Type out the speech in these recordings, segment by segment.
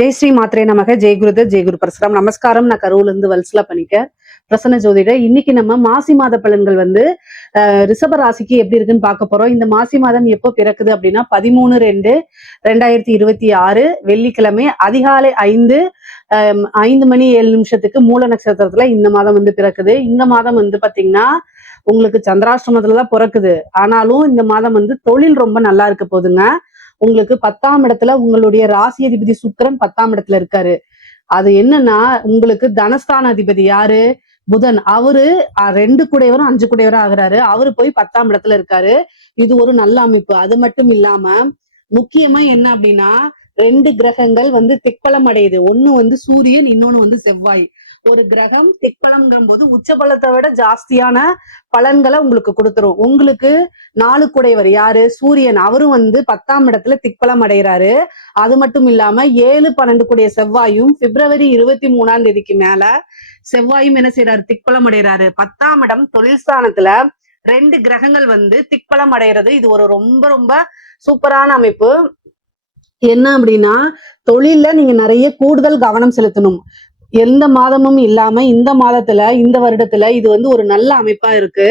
ஜெய் ஸ்ரீ மாத்ரே நமக. ஜெய் குரு பரசுராம். நமஸ்காரம். நான் கரூர்ல இருந்து வல்சலா பண்ணிக்க பிரசன்ன ஜோதிடர். இன்னைக்கு நம்ம மாசி மாத பலன்கள் ரிஷப ராசிக்கு எப்படி இருக்குன்னு பார்க்க போறோம். இந்த மாசி மாதம் எப்போ பிறக்குது அப்படின்னா 13/2/2026 வெள்ளிக்கிழமை அதிகாலை 5:07 மூல நட்சத்திரத்துல இந்த மாதம் பிறக்குது. இந்த மாதம் பாத்தீங்கன்னா உங்களுக்கு சந்திராஷ்டிரமத்துலதான் பிறக்குது. ஆனாலும் இந்த மாதம் தொழில் ரொம்ப நல்லா இருக்க போகுதுங்க. உங்களுக்கு 10ஆம் இடத்துல உங்களுடைய ராசி அதிபதி சுக்கிரன் 10ஆம் இடத்துல இருக்காரு. அது என்னன்னா உங்களுக்கு தனஸ்தான அதிபதி யாரு? புதன். அவரு 2 கூடையவரும் 5 கூடையவரும் ஆகுறாரு. அவரு போய் 10ஆம் இடத்துல இருக்காரு. இது ஒரு நல்ல அமைப்பு. அது மட்டும் இல்லாம முக்கியமா என்ன அப்படின்னா 2 கிரகங்கள் திக்பலம் அடையுது. ஒண்ணு சூரியன், இன்னொன்னு செவ்வாய். ஒரு கிரகம் திக்பலம்ங்கிற போது உச்ச பலத்தை விட ஜாஸ்தியான பலன்களை உங்களுக்கு கொடுத்துரும். உங்களுக்கு 4 கூடையவர் யாரு? சூரியன். அவரும் 10ஆம் இடத்துல திக்பலம் அடைகிறாரு. அது மட்டும் இல்லாம 7, 12 கூடிய செவ்வாயும் பிப்ரவரி 23ஆம் தேதிக்கு மேல செவ்வாயும் என்ன செய்யறாரு? திக்பலம் அடைகிறாரு. 10ஆம் இடம் தொழில் ஸ்தானத்துல 2 கிரகங்கள் திக்பலம் அடைகிறது. இது ஒரு ரொம்ப ரொம்ப சூப்பரான அமைப்பு. என்ன அப்படின்னா தொழில்ல நீங்க நிறைய கூடுதல் கவனம் செலுத்தணும். எந்த மாதமும் இல்லாம இந்த மாதத்துல இந்த வருடத்துல இது ஒரு நல்ல அமைப்பா இருக்கு.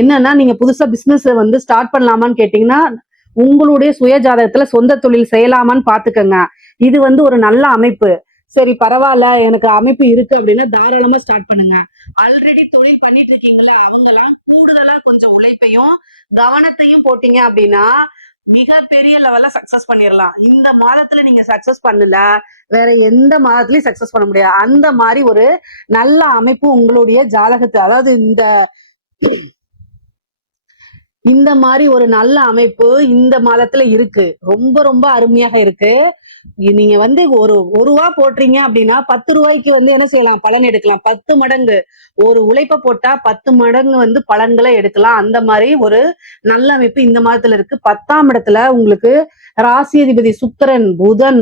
என்னன்னா நீங்க புதுசா பிசினஸ் ஸ்டார்ட் பண்ணலாமான்னு கேட்டீங்கன்னா உங்களுடைய சுய ஜாதகத்துல சொந்த தொழில் செய்யலாமான்னு பாத்துக்கங்க. இது ஒரு நல்ல அமைப்பு. சரி பரவாயில்ல, எனக்கு அமைப்பு இருக்கு அப்படின்னா தாராளமா ஸ்டார்ட் பண்ணுங்க. ஆல்ரெடி தொழில் பண்ணிட்டு இருக்கீங்களா அவங்க எல்லாம் கூடுதலா கொஞ்சம் உழைப்பையும் கவனத்தையும் போட்டீங்க அப்படின்னா மிகப்பெரிய லெவல்ல சக்சஸ் பண்ணிடலாம். இந்த மாதத்துல நீங்க சக்சஸ் பண்ணல, வேற எந்த மாதத்துலயும் சக்சஸ் பண்ண முடியாது. அந்த மாதிரி ஒரு நல்ல அமைப்பு உங்களுடைய ஜாதகத்தை, அதாவது இந்த மாதிரி ஒரு நல்ல அமைப்பு இந்த மாதத்துல இருக்கு. ரொம்ப ரொம்ப அருமையாக இருக்கு. நீங்க ஒரு ரூபா போடுறீங்க அப்படின்னா 10 ரூபாய்க்கு என்ன செய்யலாம்? பலன் எடுக்கலாம். 10 மடங்கு ஒரு உழைப்ப போட்டா 10 மடங்கு பலன்களை எடுக்கலாம். அந்த மாதிரி ஒரு நல்ல அமைப்பு இந்த மாதத்துல இருக்கு. 10ஆம் இடத்துல உங்களுக்கு ராசி அதிபதி சுக்கிரன், புதன்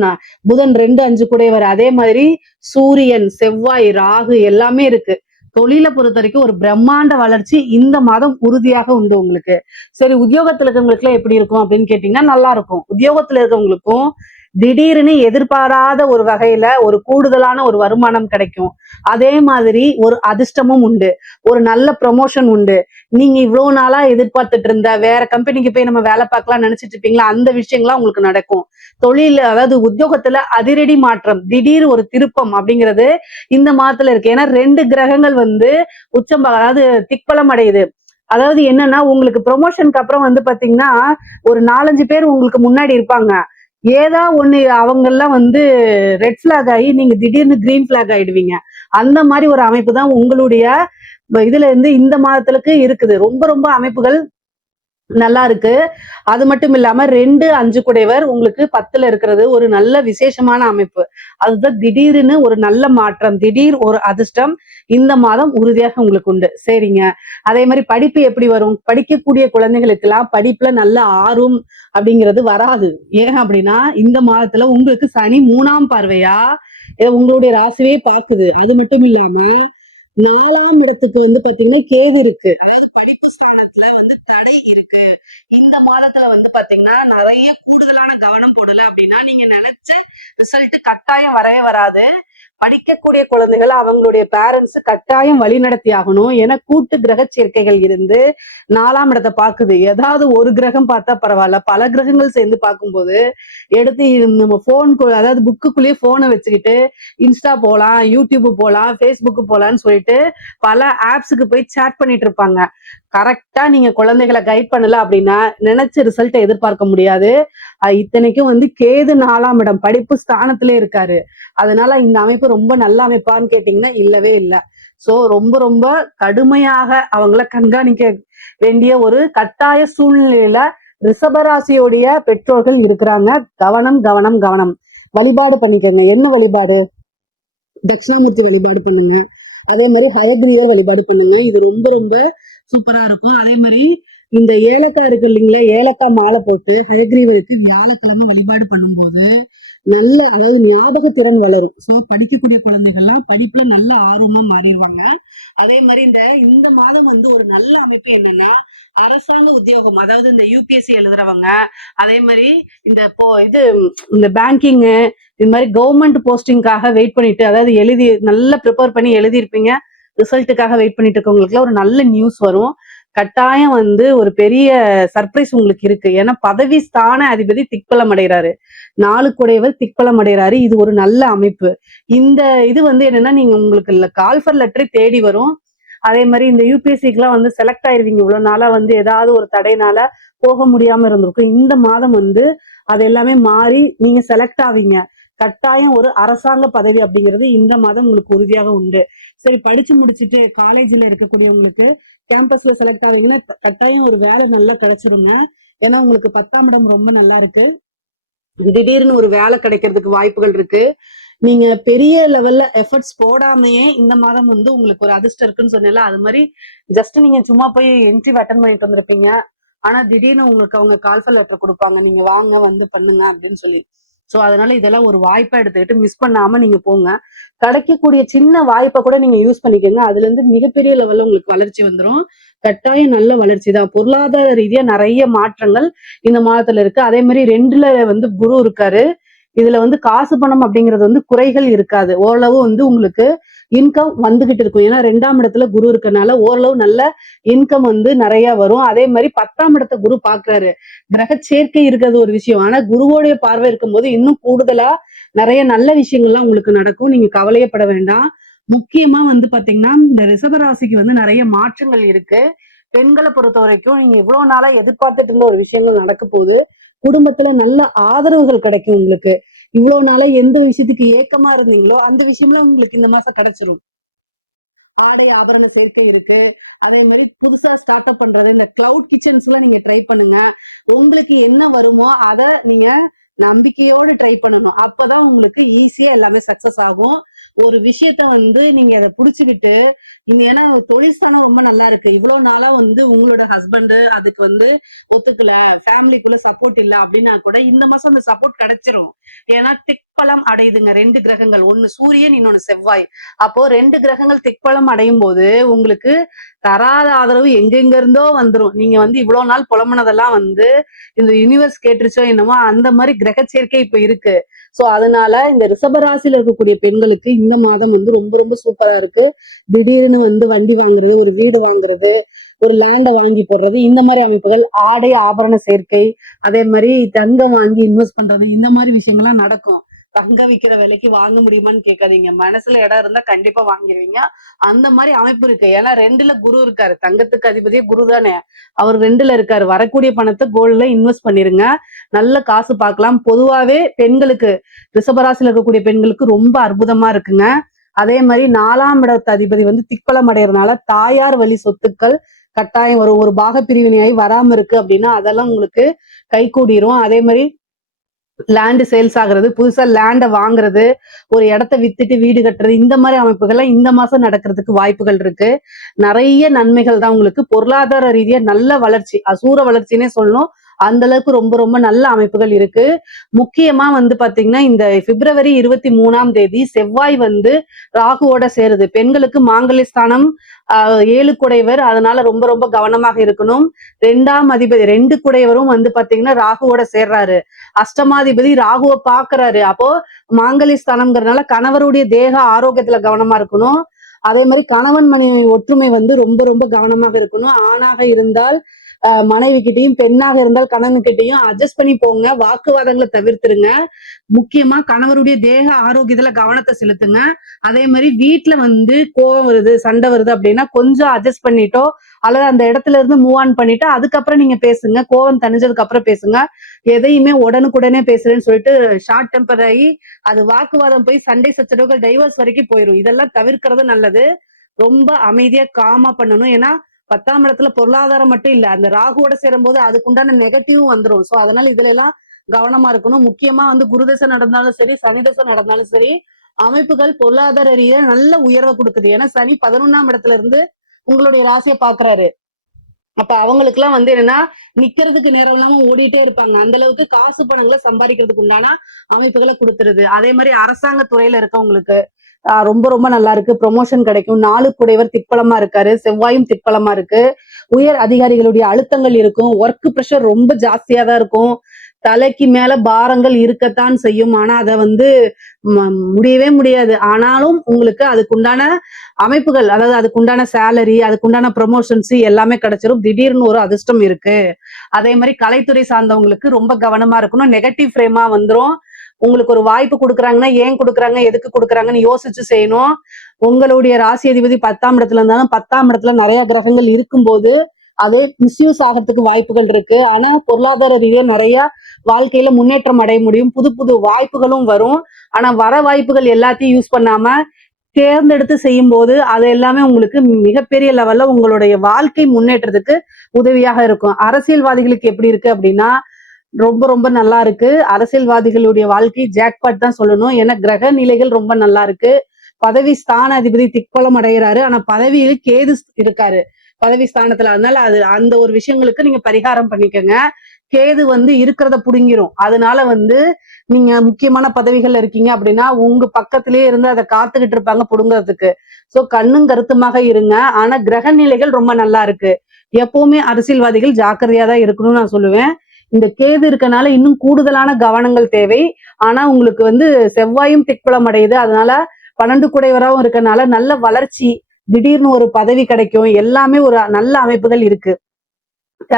2, 5 கூடையவர். அதே மாதிரி சூரியன், செவ்வாய், ராகு எல்லாமே இருக்கு. தொழிலை பொறுத்த வரைக்கும் ஒரு பிரம்மாண்ட வளர்ச்சி இந்த மாதம் உறுதியாக உண்டு உங்களுக்கு. சரி, உத்தியோகத்துல இருக்கவங்களுக்கு எல்லாம் எப்படி இருக்கும் அப்படின்னு கேட்டீங்கன்னா நல்லா இருக்கும். உத்தியோகத்துல இருக்கவங்களுக்கும் திடீர்னு எதிர்பாராத ஒரு வகையில ஒரு கூடுதலான ஒரு வருமானம் கிடைக்கும். அதே மாதிரி ஒரு அதிர்ஷ்டமும் உண்டு. ஒரு நல்ல ப்ரமோஷன் உண்டு. நீங்க இவ்வளவு நாளா எதிர்பார்த்துட்டு இருந்த வேற கம்பெனிக்கு போய் நம்ம வேலை பார்க்கலாம் நினைச்சிட்டு இருப்பீங்களா, அந்த விஷயங்கள்லாம் உங்களுக்கு நடக்கும். தொழில், அதாவது உத்தியோகத்துல அதிரடி மாற்றம், திடீர் ஒரு திருப்பம் அப்படிங்கிறது இந்த மாதத்துல இருக்கு. ஏன்னா 2 கிரகங்கள் உச்சம், அதாவது திக்பலம் அடையுது. அதாவது என்னன்னா உங்களுக்கு ப்ரொமோஷனுக்கு அப்புறம் பாத்தீங்கன்னா ஒரு 4-5 பேர் உங்களுக்கு முன்னாடி இருப்பாங்க. ஏதா ஒண்ணு அவங்க எல்லாம் ரெட் பிளாக் ஆகி நீங்க திடீர்னு கிரீன் பிளாக் ஆயிடுவீங்க. அந்த மாதிரி ஒரு அமைப்பு தான் உங்களுடைய இதுல இந்த மாதத்துக்கு இருக்குது. ரொம்ப ரொம்ப அமைப்புகள் நல்லா இருக்கு. அது மட்டும் இல்லாம 2, 5 கூடையவர் உங்களுக்கு 10ல இருக்கிறது ஒரு நல்ல விசேஷமான அமைப்பு. அதுதான் திடீர்னு ஒரு நல்ல மாற்றம், திடீர் ஒரு அதிர்ஷ்டம் இந்த மாதம் உறுதியாக உங்களுக்கு உண்டு. சரிங்க. அதே மாதிரி படிப்பு எப்படி வரும்? படிக்கக்கூடிய குழந்தைகளுக்கு எல்லாம் படிப்புல நல்ல ஆர்வம் அப்படிங்கிறது வராது. ஏன் அப்படின்னா இந்த மாதத்துல உங்களுக்கு சனி 3ஆம் பார்வையா உங்களுடைய ராசியே பாக்குது. அது மட்டும் இல்லாம 4ஆம் இடத்துக்கு பாத்தீங்கன்னா கேது இருக்கு. படிப்பு ஸ்தானத்துல தடை இருக்கு. இந்த மாதத்துல பாத்தீங்கன்னா நிறைய கூடுதலான கவனம் போடல அப்படின்னா நீங்க நினைச்ச ரிசல்ட் கட்டாயம் வரவே வராது. படிக்கக்கூடிய குழந்தைகள் அவங்களுடைய பேரண்ட்ஸ் கட்டாயம் வழி நடத்தி ஆகணும். ஏன்னா கூட்டு கிரக சேர்க்கைகள் 4ஆம் இடத்தை பாக்குது. ஏதாவது ஒரு கிரகம் பார்த்தா பரவாயில்ல, பல கிரகங்கள் சேர்ந்து பார்க்கும்போது எடுத்து நம்ம போன், அதாவது புக்குக்குள்ளேயே போனை வச்சுக்கிட்டு இன்ஸ்டா போலாம், யூடியூப் போலாம், ஃபேஸ்புக் போலான்னு சொல்லிட்டு பல ஆப்ஸுக்கு போய் சேட் பண்ணிட்டு இருப்பாங்க. கரெக்டா நீங்க குழந்தைகளை கைட் பண்ணல அப்படின்னா நினைச்ச ரிசல்ட்டை எதிர்பார்க்க முடியாது. இத்தனைக்கும் கேது 4ஆம் இடம் படிப்பு ஸ்தானத்திலே இருக்காரு. அதனால இந்த அமைப்பு ரொம்ப நல்ல அமைப்பான்னு கேட்டீங்கன்னா இல்லவே இல்லை. சோ ரொம்ப ரொம்ப கடுமையாக அவங்கள கண்காணிக்க வேண்டிய ஒரு கட்டாய சூழ்நிலையில ரிஷபராசியோடைய பெற்றோர்கள் இருக்கிறாங்க. கவனம் கவனம் கவனம். வழிபாடு பண்ணிக்கோங்க. என்ன வழிபாடு? தட்சிணாமூர்த்தி வழிபாடு பண்ணுங்க. அதே மாதிரி ஹயக்ரீவர் வழிபாடு பண்ணுங்க. இது ரொம்ப ரொம்ப சூப்பரா இருக்கும். அதே மாதிரி இந்த ஏலக்காய் இருக்கு இல்லைங்களா, ஏலக்காய் மாலை போட்டு ஹயக்ரீவருக்கு வியாழக்கிழமை வழிபாடு பண்ணும்போது நல்ல, அதாவது ஞாபக திறன் வளரும். சோ படிக்கக்கூடிய குழந்தைகள்லாம் படிப்புல நல்ல ஆர்வமா மாறிடுவாங்க. அதே மாதிரி இந்த மாதம் ஒரு நல்ல அமைப்பு என்னன்னா அரசாங்க உத்தியோகம், அதாவது இந்த யூபிஎஸ்சி எழுதுறவங்க, அதே மாதிரி இந்த இந்த பேங்கிங், இது மாதிரி கவர்மெண்ட் போஸ்டிங்காக வெயிட் பண்ணிட்டு, அதாவது எழுதி நல்லா ப்ரிப்பேர் பண்ணி எழுதியிருப்பீங்க, ரிசல்ட்டுக்காக வெயிட் பண்ணிட்டு இருக்கவங்களுக்குலாம் ஒரு நல்ல நியூஸ் வரும். கட்டாயம் வந்து ஒரு பெரிய சர்ப்ரைஸ் உங்களுக்கு இருக்கு. ஏன்னா பதவி ஸ்தான அதிபதி திக்பலம் அடைகிறாரு, 4 குடையவர் திக்பலம் அடைகிறாரு. இது ஒரு நல்ல அமைப்பு. இந்த இது வந்து என்னன்னா, நீங்க உங்களுக்கு கால்ஃபர் லெட்டரை தேடி வரும். அதே மாதிரி இந்த யூபிஎஸ்சிக்குலாம் வந்து செலக்ட் ஆயிருவீங்க. இவ்வளவு நாளா வந்து ஏதாவது ஒரு தடைனால போக முடியாம இருந்திருக்கும். இந்த மாதம் வந்து அது எல்லாமே மாறி நீங்க செலக்ட் ஆவீங்க. கட்டாயம் ஒரு அரசாங்க பதவி அப்படிங்கிறது இந்த மாதம் உங்களுக்கு உறுதியாக உண்டு. சரி, படிச்சு முடிச்சுட்டு காலேஜ்ல இருக்கக்கூடியவங்களுக்கு கேம்பஸ்ல செலக்ட் ஆவீங்கன்னா கட்டாயம் ஒரு வேலை நல்லா கிடைச்சிருங்க. ஏன்னா உங்களுக்கு 10ஆம் இடம் ரொம்ப நல்லா இருக்கு. திடீர்னு ஒரு வேலை கிடைக்கிறதுக்கு வாய்ப்புகள் இருக்கு. நீங்க பெரிய லெவல்ல எஃபர்ட்ஸ் போடாமையே இந்த மாதம் வந்து உங்களுக்கு ஒரு அதிர்ஷ்டம் இருக்குன்னு சொன்னேன்ல, அது மாதிரி ஜஸ்ட் நீங்க சும்மா போய் இன்டர்வியூ அட்டன் பண்ணிட்டு வந்திருப்பீங்க. ஆனா திடீர்னு உங்களுக்கு அவங்க கால்ஃபர் லெட்டர் கொடுப்பாங்க, நீங்க வாங்க வந்து பண்ணுங்க அப்படின்னு சொல்லி. சோ அதனால இதெல்லாம் ஒரு வாய்ப்பா எடுத்துக்கிட்டு மிஸ் பண்ணாம நீங்க போங்க. கிடைக்கக்கூடிய சின்ன வாய்ப்பை கூட நீங்க யூஸ் பண்ணிக்கோங்க. அதுல இருந்து மிகப்பெரிய லெவல்ல உங்களுக்கு வளர்ச்சி வந்துடும். கட்டாயம் நல்ல வளர்ச்சி தான். பொருளாதார ரீதியா நிறைய மாற்றங்கள் இந்த மாதத்துல இருக்கு. அதே மாதிரி 2ல வந்து குரு இருக்காரு. இதுல வந்து காசு பணம் அப்படிங்கிறது வந்து குறைகள் இருக்காது. ஓரளவு வந்து உங்களுக்கு இன்கம் வந்துகிட்டு இருக்கும். ஏன்னா 2ஆம் இடத்துல குரு இருக்கனால ஓரளவு நல்ல இன்கம் வந்து நிறைய வரும். அதே மாதிரி 10ஆம் இடத்தை குரு பாக்குறாரு. கிரக சேர்க்கை இருக்கிறது ஒரு விஷயம். ஆனா குருவோடைய பார்வை இருக்கும்போது இன்னும் கூடுதலா நிறைய நல்ல விஷயங்கள்லாம் உங்களுக்கு நடக்கும். நீங்க கவலையப்பட வேண்டாம். முக்கியமா வந்து பாத்தீங்கன்னா இந்த ரிஷபராசிக்கு வந்து நிறைய மாற்றங்கள் இருக்கு. பெண்களை பொறுத்த வரைக்கும் நீங்க இவ்வளவு நாளா எதிர்பார்த்துட்டு இருந்த ஒரு விஷயங்கள் நடக்க போகுது. குடும்பத்துல நல்ல ஆதரவுகள் கிடைக்கும் உங்களுக்கு. இவ்வளவு நாளா எந்த விஷயத்துக்கு ஏக்கமா இருந்தீங்களோ அந்த விஷயம்லாம் உங்களுக்கு இந்த மாசம் கிடைச்சிரும். ஆடை ஆபரண சேர்க்கை இருக்கு. அதே மாதிரி புதுசா ஸ்டார்ட் அப் பண்றது, இந்த கிளவுட் கிச்சன்ஸ் எல்லாம் நீங்க ட்ரை பண்ணுங்க. உங்களுக்கு என்ன வருமோ அதை நீங்க நம்பிக்கையோடு ட்ரை பண்ணணும். அப்பதான் உங்களுக்கு ஈஸியா எல்லாமே சக்சஸ் ஆகும். ஒரு விஷயத்த வந்து நீங்க அதை புடிச்சுக்கிட்டு ஏன்னா தொழில் ஸ்தானம் ரொம்ப நல்லா இருக்கு. இவ்வளவு நாளா வந்து உங்களோட ஹஸ்பண்ட் அதுக்கு வந்து ஒத்துக்கல, ஃபேமிலிக்குள்ள சப்போர்ட் இல்ல அப்படின்னா கூட இந்த மாசம் அந்த சப்போர்ட் கிடைச்சிரும். ஏன்னா திக்பலம் அடையுதுங்க 2 கிரகங்கள், ஒன்னு சூரியன், இன்னொன்னு செவ்வாய். அப்போ 2 கிரகங்கள் திக்பலம் அடையும் போது உங்களுக்கு தராத ஆதரவு எங்கெங்க இருந்தோ வந்துரும். நீங்க வந்து இவ்வளவு நாள் புலம்புனதெல்லாம் வந்து இந்த யூனிவர்ஸ் கேட்டுருச்சோ என்னமோ அந்த மாதிரி கிரக சேர்க்கை இப்ப இருக்கு. சோ அதனால இந்த ரிஷபராசியில இருக்கக்கூடிய பெண்களுக்கு இந்த மாதம் வந்து ரொம்ப ரொம்ப சூப்பரா இருக்கு. திடீர்னு வந்து வண்டி வாங்குறது, ஒரு வீடு வாங்குறது, ஒரு லேண்டை வாங்கி போடுறது, இந்த மாதிரி அமைப்புகள், ஆடை ஆபரண சேர்க்கை, அதே மாதிரி தங்கம் வாங்கி இன்வெஸ்ட் பண்றது, இந்த மாதிரி விஷயங்கள்லாம் நடக்கும். தங்க விக்கிற விலைக்கு வாங்க முடியுமான்னு கேட்காதீங்க. மனசுல இடம் இருந்தா கண்டிப்பா வாங்கிடுவீங்க. அந்த மாதிரி அமைப்பு இருக்கு. ஏன்னா 2ல குரு இருக்காரு. தங்கத்துக்கு அதிபதியே குரு தானே. அவர் 2ல இருக்காரு. வரக்கூடிய பணத்தை கோல்ட்ல இன்வெஸ்ட் பண்ணிருங்க. நல்ல காசு பார்க்கலாம். பொதுவாவே பெண்களுக்கு, ரிஷபராசியில இருக்கக்கூடிய பெண்களுக்கு ரொம்ப அற்புதமா இருக்குங்க. அதே மாதிரி 4ஆம் இடத்து அதிபதி வந்து திக்பலம் அடையறதுனால தாயார் வழி சொத்துக்கள் கட்டாயம் வரும். ஒரு பாக பிரிவினையாய் வராம இருக்கு அப்படின்னா அதெல்லாம் உங்களுக்கு கை கூடிரும். அதே மாதிரி லேண்ட் சேல்ஸ் ஆகுறது, புதுசா லேண்டை வாங்குறது, ஒரு இடத்த வித்துட்டு வீடு கட்டுறது, இந்த மாதிரி அமைப்புகள்லாம் இந்த மாசம் நடக்கிறதுக்கு வாய்ப்புகள் இருக்கு. நிறைய நன்மைகள் தான் உங்களுக்கு. பொருளாதார ரீதியா நல்ல வளர்ச்சி, அசூர வளர்ச்சினே சொல்லணும். அந்த அளவுக்கு ரொம்ப ரொம்ப நல்ல அமைப்புகள் இருக்கு. முக்கியமா வந்து பாத்தீங்கன்னா இந்த பிப்ரவரி 23ஆம் தேதி செவ்வாய் வந்து ராகுவோட சேருது. பெண்களுக்கு மாங்கல்ய ஸ்தானம் 7 குடைவர், அதனால ரொம்ப ரொம்ப கவனமாக இருக்கணும். 2ஆம் அதிபதி 2 குடையவரும் வந்து பாத்தீங்கன்னா ராகுவோட சேர்றாரு. அஷ்டமாதிபதி ராகுவை பாக்குறாரு. அப்போ மாங்கல்ய ஸ்தானம்ங்கிறதுனால கணவருடைய தேக ஆரோக்கியத்துல கவனமா இருக்கணும். அதே மாதிரி கணவன் மனைவி ஒற்றுமை வந்து ரொம்ப ரொம்ப கவனமாக இருக்கணும். ஆணாக இருந்தால் மனைவி கிட்டையும், பெண்ணாக இருந்தால் கணவன்கிட்டையும் அட்ஜஸ்ட் பண்ணி போங்க. வாக்குவாதங்களை தவிர்த்துருங்க. முக்கியமா கணவருடைய தேக ஆரோக்கியத்துல கவனத்தை செலுத்துங்க. அதே மாதிரி வீட்டுல வந்து கோவம் வருது, சண்டை வருது அப்படின்னா கொஞ்சம் அட்ஜஸ்ட் பண்ணிட்டோ அல்லது அந்த இடத்துல இருந்து மூவ் ஆன் பண்ணிட்டு அதுக்கப்புறம் நீங்க பேசுங்க. கோவம் தணிஞ்சதுக்கு அப்புறம் பேசுங்க. எதையுமே உடனுக்குடனே பேசுறேன்னு சொல்லிட்டு ஷார்ட் டெம்பர் ஆகி அது வாக்குவாதம் போய் சண்டை சச்சரவுகள் டைவர்ஸ் வரைக்கும் போயிடும். இதெல்லாம் தவிர்க்கிறது நல்லது. ரொம்ப அமைதியா காமா பண்ணணும். ஏன்னா 10ஆம் இடத்துல பொருளாதாரம் மட்டும் இல்ல, அந்த ராகுவோட சேரும் போது அதுக்குண்டான நெகட்டிவும் வந்துடும். சோ அதனால இதுல எல்லாம் கவனமா இருக்கணும். முக்கியமா வந்து குருதசை நடந்தாலும் சரி, சனிதசை நடந்தாலும் சரி, அமைப்புகள் பொருளாதார ரீதியா நல்ல உயர்வை கொடுக்குது. ஏன்னா சனி 11ஆம் இடத்துல இருந்து உங்களுடைய ராசியை பாக்குறாரு. அப்ப அவங்களுக்கு எல்லாம் வந்து என்னன்னா நிக்கிறதுக்கு நேரம் இல்லாம ஓடிட்டே இருப்பாங்க. அந்த அளவுக்கு காசு பணங்களை சம்பாதிக்கிறதுக்கு உண்டான அமைப்புகளை கொடுத்துருது. அதே மாதிரி அரசாங்க துறையில இருக்கவங்களுக்கு ரொம்ப ரொம்ப நல்லா இருக்கு. ப்ரொமோஷன் கிடைக்கும். 4 குடைவர் திக்பலமா இருக்காரு. செவ்வாயும் திக்பலமா இருக்கு. உயர் அதிகாரிகளுடைய அழுத்தங்கள் இருக்கும். ஒர்க் ப்ரெஷர் ரொம்ப ஜாஸ்தியா தான் இருக்கும். தலைக்கு மேல பாரங்கள் இருக்கத்தான் செய்யும். ஆனா அத வந்து முடியவே முடியாது. ஆனாலும் உங்களுக்கு அதுக்குண்டான அமைப்புகள், அதாவது அதுக்குண்டான சேலரி, அதுக்குண்டான ப்ரொமோஷன்ஸ் எல்லாமே கிடைச்சிரும். திடீர்னு ஒரு அதிர்ஷ்டம் இருக்கு. அதே மாதிரி கலைத்துறை சார்ந்தவங்களுக்கு ரொம்ப கவனமா இருக்கணும். நெகட்டிவ் ஃப்ரேமா வந்துரும். உங்களுக்கு ஒரு வாய்ப்பு கொடுக்குறாங்கன்னா ஏன் கொடுக்குறாங்க, எதுக்கு கொடுக்குறாங்கன்னு யோசிச்சு செய்யணும். உங்களுடைய ராசி அதிபதி 10ஆம் இடத்துல இருந்தாலும் 10ஆம் இடத்துல நிறைய கிரகங்கள் இருக்கும்போது அது மிஸ்யூஸ் ஆகிறதுக்கு வாய்ப்புகள் இருக்கு. ஆனா பொருளாதார ரீதியா நிறைய வாழ்க்கையில முன்னேற்றம் அடைய முடியும். புது புது வாய்ப்புகளும் வரும். ஆனா வர வாய்ப்புகள் எல்லாத்தையும் யூஸ் பண்ணாம தேர்ந்தெடுத்து செய்யும் போது அது எல்லாமே உங்களுக்கு மிகப்பெரிய லெவல்ல உங்களுடைய வாழ்க்கை முன்னேற்றத்துக்கு உதவியாக இருக்கும். அரசியல்வாதிகளுக்கு எப்படி இருக்கு அப்படின்னா ரொம்ப ரொம்ப நல்லா இருக்கு. அரசியல்வாதிகளுடைய வாழ்க்கை ஜாக்பாட் தான் சொல்லணும். ஏன்னா கிரக நிலைகள் ரொம்ப நல்லா இருக்கு. பதவி ஸ்தான அதிபதி திக்பலம் அடைகிறாரு. ஆனா பதவியில் கேது இருக்காரு பதவி ஸ்தானத்துல. அதனால அது அந்த ஒரு விஷயங்களுக்கு நீங்க பரிகாரம் பண்ணிக்கோங்க. கேது வந்து இருக்கிறத புடுங்கிரும். அதனால வந்து நீங்க முக்கியமான பதவிகள்ல இருக்கீங்க அப்படின்னா உங்க பக்கத்திலேயே இருந்து அதை காத்துக்கிட்டு இருப்பாங்க புடுங்கிறதுக்கு. சோ கண்ணும் கருத்துமாக இருங்க. ஆனா கிரக நிலைகள் ரொம்ப நல்லா இருக்கு. எப்பவுமே அரசியல்வாதிகள் ஜாக்கிரதையா தான் இருக்கணும்னு நான் சொல்லுவேன். இந்த கேது இருக்கனால இன்னும் கூடுதலான கவனங்கள் தேவை. ஆனா உங்களுக்கு வந்து செவ்வாயும் திக்பலம் அடையுது. அதனால 12 குடைவராவும் இருக்கனால நல்ல வளர்ச்சி, திடீர்னு ஒரு பதவி கிடைக்கும். எல்லாமே ஒரு நல்ல அமைப்புகள் இருக்கு.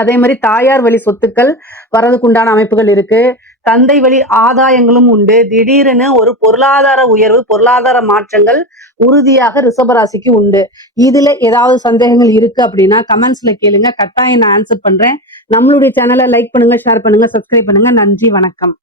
அதே மாதிரி தாயார் வழி சொத்துக்கள் வர்றதுக்கு உண்டான அமைப்புகள் இருக்கு. தந்தை வழி ஆதாயங்களும் உண்டு. திடீர்னு ஒரு பொருளாதார உயர்வு, பொருளாதார மாற்றங்கள் உறுதியாக ரிஷபராசிக்கு உண்டு. இதுல ஏதாவது சந்தேகங்கள் இருக்கு அப்படின்னா கமெண்ட்ஸ்ல கேளுங்க. கட்டாயம் நான் ஆன்சர் பண்றேன். நம்மளுடைய சேனலை லைக் பண்ணுங்க, ஷேர் பண்ணுங்க, சப்ஸ்கிரைப் பண்ணுங்க. நன்றி, வணக்கம்.